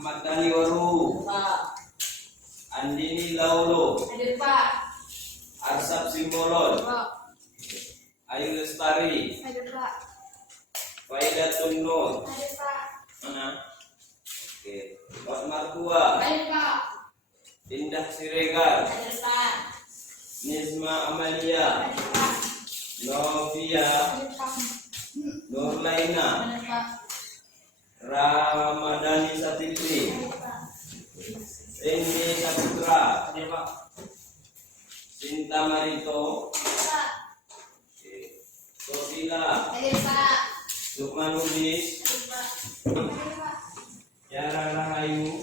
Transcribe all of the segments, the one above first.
Ahmad Dhani Waru, Pak. Andini Laulo, Hadir Pak. Arsab Simbolon, Pak. Ayu Lestari, Hadir Pak. Faidatun Nur, Hadir Pak. mana? Oke, Lot Martua, Hadir Pak. Indah Siregar, Hadir Pak. Nizma Amalia, Hadir Pak. Novia, Hadir Pak. Nurlaina, Hadir Pak. Ramadhani Satitri, Hadir Pak. Indi Saputra, Hadir Pak. Sinta Marito, Hadir Pak. Sofila, Hadir Pak. Lukman Udis, Hadir Pak. Hadir Pak. Yara Rahayu,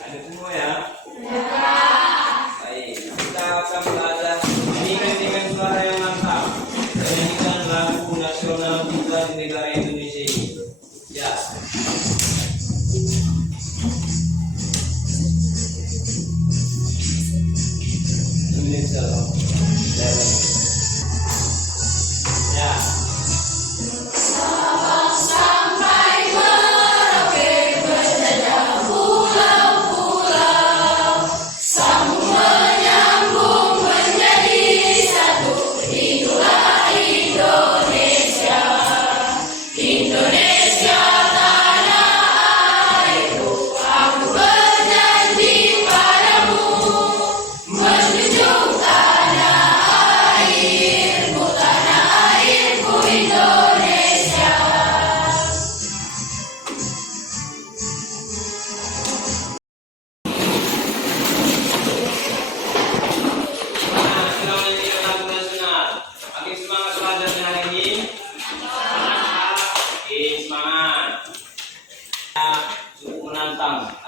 ada semua ya. Hadir Pak. Baik, kita akan belajar dengan suara yang lantang menyanyikan lagu nasional kita di negara Indonesia ini. Ya. Indonesia. Ya.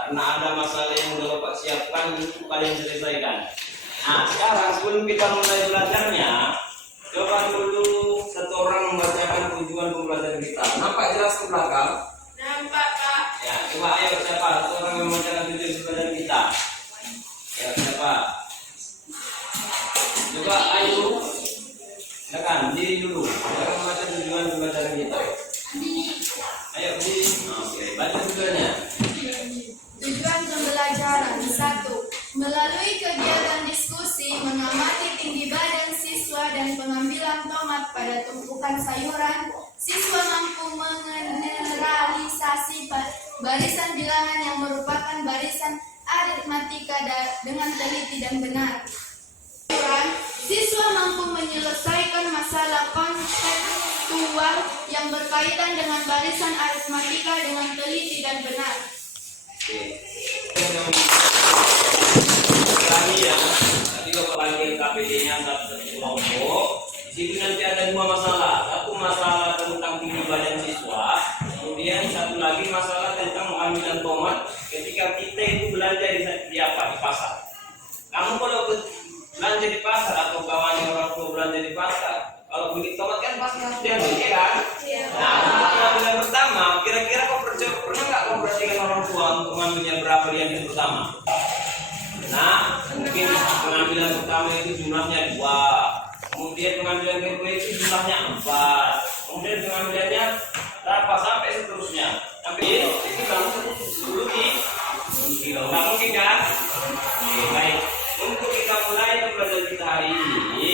Karena ada masalah yang udah Bapak siapkan untuk kalian selesaikan. Nah, sekarang sebelum kita mulai belajarnya, coba dulu satu orang membacakan tujuan pembelajaran kita. Nampak jelas ke belakang? Nampak Pak. Ya, coba ayo siapa satu orang yang membacakan tujuan pembelajaran kita? Ya, siapa? Coba ayo, silakan diri dulu. Silakan membaca tujuan pembelajaran kita. Ayo diri. Oke, baca tujuannya. Tujuan pembelajaran 1. Melalui kegiatan diskusi, mengamati tinggi badan siswa dan pengambilan tomat pada tumpukan sayuran, siswa mampu mengeneralisasi barisan bilangan yang merupakan barisan aritmatika dengan teliti dan benar. Siswa mampu menyelesaikan masalah konseptual yang berkaitan dengan barisan aritmatika dengan teliti dan benar. Kami ya, nanti Bapak panggil KPD-nya satu kelompok. Di situ nanti ada dua masalah. Satu masalah tentang tinggi badan siswa, kemudian satu lagi masalah tentang pengambilan tomat ketika kita itu belanja di apa di pasar. Kamu kalau belanja di pasar atau kawannya orang tua belanja di pasar, kalau beli tomat kan pasti harus diambil, ya kan? Nah, untuk pengambilan pertama, kira-kira pernah nggak kau perhatikan orang tua untuk mengambilnya berapa yang pertama? Nah, mungkin pengambilan pertama itu jumlahnya 2, kemudian pengambilan kedua itu jumlahnya 4, kemudian pengambilannya berapa sampai seterusnya. Sampai itu kamu dulu nih, nggak mungkin kan? Oke, baik. Untuk kita mulai pembelajaran kita hari ini,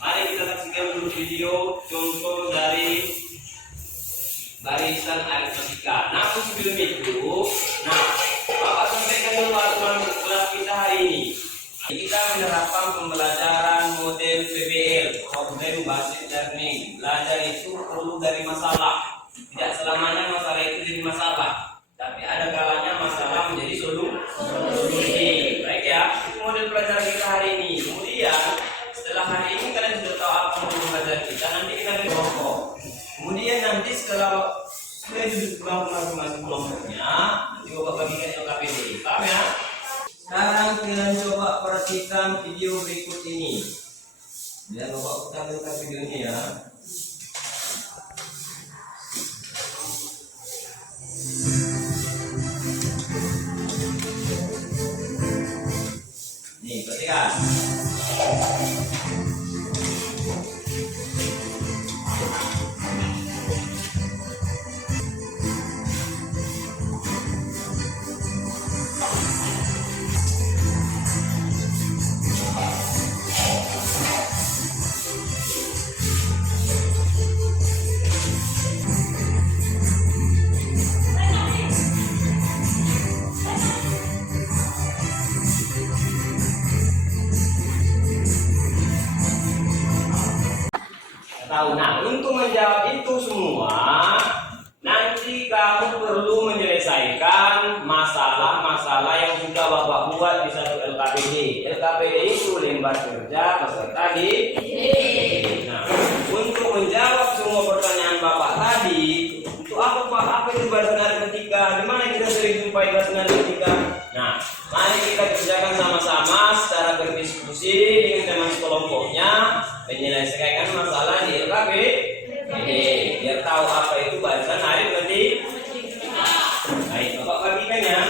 mari kita saksikan dulu video contoh dari barisan aritmatika. Nah, sebelum itu, Bapak sampaikan dulu aturan kelas kita hari ini. Kita menerapkan pembelajaran model PBL, Problem Based Learning. Belajar itu perlu dari masalah. Tidak selamanya masalah itu jadi masalah, tapi ada kalanya masalah menjadi solusi. Baik ya, itu model pelajaran kita hari ini. Kemudian setelah hari ini kalian sudah tahu apa model pelajaran kita. Nanti kita kelompok. Kemudian nanti setelah sudah duduk kelompok masing-masing kelompoknya, nanti Bapak bagikan LKPD. Paham ya? Sekarang kalian coba perhatikan video berikut ini. Dan Bapak putar videonya ya. Nih, perhatikan. untuk menjawab itu semua, nanti kamu perlu menyelesaikan masalah-masalah yang sudah Bapak buat di satu LKPD. LKPD itu lembar kerja peserta didik. Nah, untuk menjawab semua pertanyaan Bapak tadi, untuk apa Pak? Apa itu barisan aritmetika? Di mana kita sering jumpai barisan aritmetika? Nah, mari kita kerjakan sama-sama secara berdiskusi dengan teman sekelompoknya menyelesaikan masalah di LKPD. Biar tahu apa itu barisan aritmetika. Baik, Bapak bagikan ya.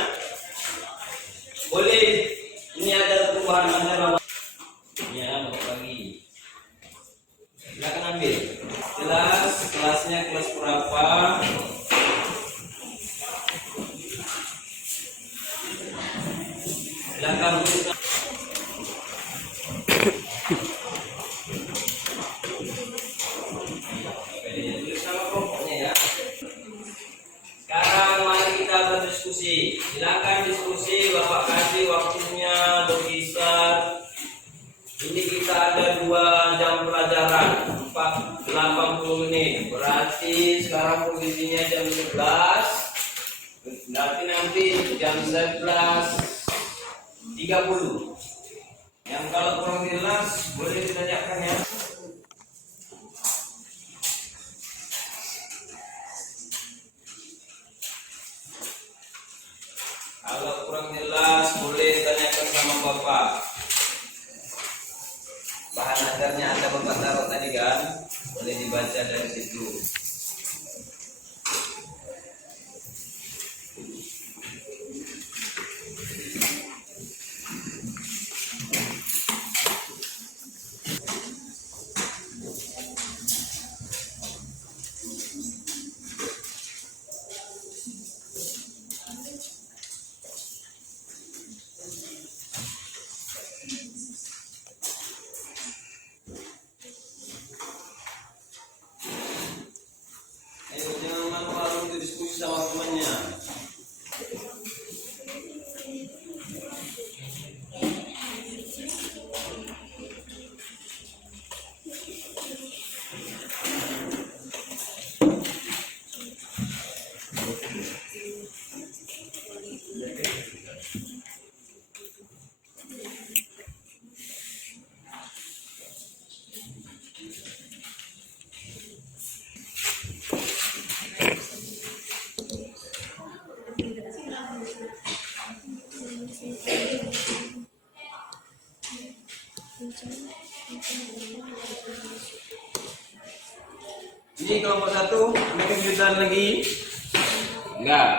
Boleh. Ini ada perubahan mana Bapak? Ini ya, Bapak bagi. Silakan ambil. Kelasnya kelas berapa? Silakan buka. Tulis nama kelompoknya ya. Sekarang mari kita berdiskusi. Silakan diskusi, Bapak kasih waktunya berkisar. Ini kita ada 2 jam pelajaran, 80 menit. Berarti sekarang posisinya jam 11. Berarti nanti jam 11.30. Yang kalau kurang jelas boleh ditanyakan ya. Kalau kurang jelas boleh ditanyakan sama Bapak. Bahan ajarnya ada Bapak taruh tadi kan, boleh dibaca dari situ. Ayo jangan malu-malu untuk diskusi sama temannya. Ini kelompok 1, ada kejutan lagi? Enggak.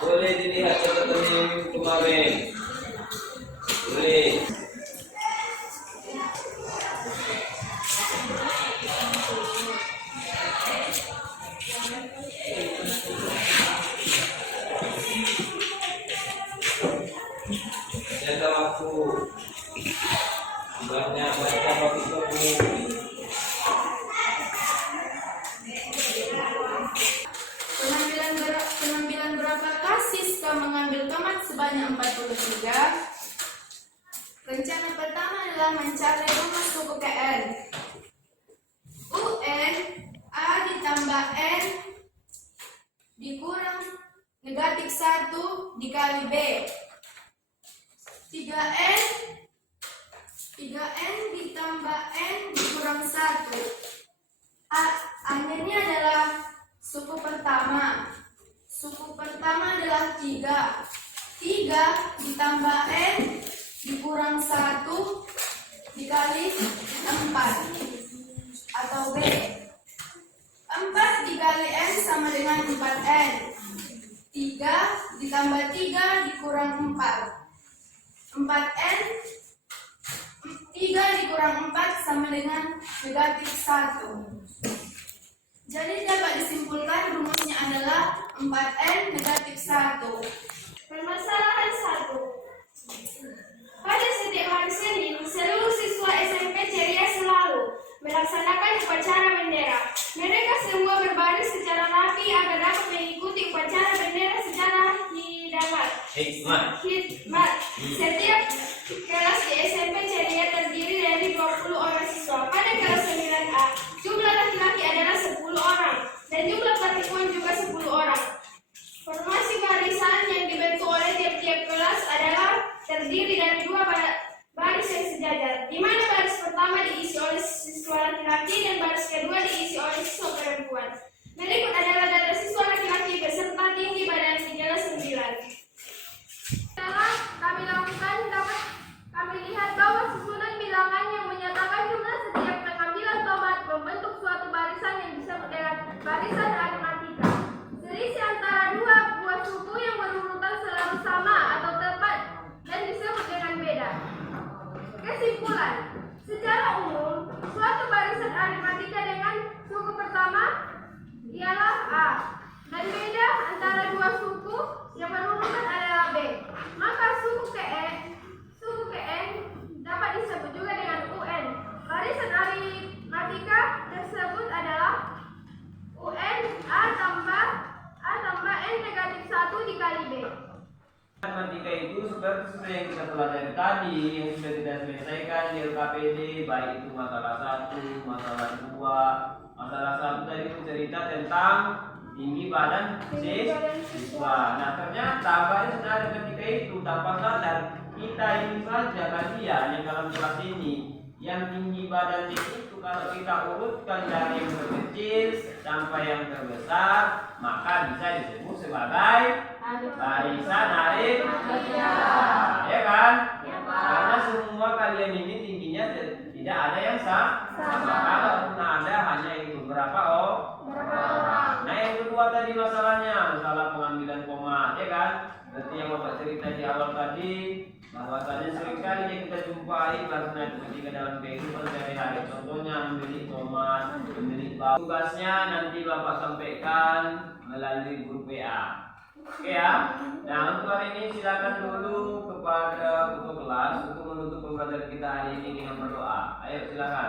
Boleh dilihat catatannya kemarin. Boleh. Jaga waktu. Banyak baca buku. Pengambilan berapa kasis kau mengambil tomat sebanyak 43? Rencana pertama adalah mencari rumus suku KN. UN A ditambah N dikurang negatif 1 dikali B. 3N ditambah N dikurang 1. N-nya adalah suku pertama. Suku pertama adalah 3. 3 ditambah N dikurang 1 dikali 4 atau B. 4 dikali N sama dengan 4N. 3 ditambah 3 dikurang 4. 4N 3 dikurang 4 sama dengan negatif 1. Jadi dapat disimpulkan rumusnya adalah 4N negatif 1. Permasalahan 1. Pada setiap hari Senin, seluruh siswa SMP ceria selalu melaksanakan upacara bendera. Mereka semua berbaris secara rapi agar dapat mengikuti upacara bendera secara hidangan. Hikmat. Hikmat. Setiap kelas di SMP Ceria terdiri dari 20 orang siswa. Pada kelas 9A, jumlah laki-laki adalah 10 orang dan jumlah perempuan juga 10 orang. Formasi barisan yang dibentuk oleh tiap-tiap kelas adalah terdiri dari 2 baris yang sejajar, di mana baris pertama diisi oleh siswa laki-laki dan baris kedua diisi oleh siswa perempuan. Berikut adalah data siswa laki-laki beserta tinggi badan ideal 9. Setelah kami lakukan, dapat kami lihat bahwa susunan bilangan yang menyatakan jumlah setiap pengambilan tomat membentuk suatu barisan yang disebut dengan barisan aritmatika. Selisih antara dua buah suku yang berurutan selalu sama atau tepat dan disebut dengan beda. Kesimpulan, secara umum, suatu barisan aritmatika dengan suku pertama ialah A dan beda antara dua suku yang berurutan adalah B. Maka suku KN dapat disebut juga dengan UN. Barisan aritmatika tersebut adalah UN A tambah N negatif 1 dikali B. Matematika itu seperti yang kita pelajari tadi, yang sudah kita selesaikan di LKPD, baik itu masalah 1, masalah 2. Masalah 1 tadi bercerita tentang tinggi badan siswa. Nah ternyata barisan aritmatika itu tanpa sadar kita ini saja kalian yang dalam kelas ini yang tinggi badannya itu kalau kita urutkan dari yang terkecil sampai yang terbesar maka bisa disebut sebagai barisan aritmatika, ya kan? Karena semua kalian ini tingginya tidak ada yang sama. Kalaupun ada hanya itu berapa orang. Nah yang kedua tadi masalahnya masalah pengambilan koma, ya kan? Berarti yang Bapak cerita di awal tadi bahwasanya seringkali yang kita jumpai barisan aritmatika dalam kehidupan sehari-hari. Contohnya membeli tomat, membeli bawang. Tugasnya nanti Bapak sampaikan melalui grup WA. Oke ya. Nah untuk hari ini silakan dulu kepada ketua kelas untuk menutup pembelajaran kita hari ini dengan berdoa. Ayo silakan.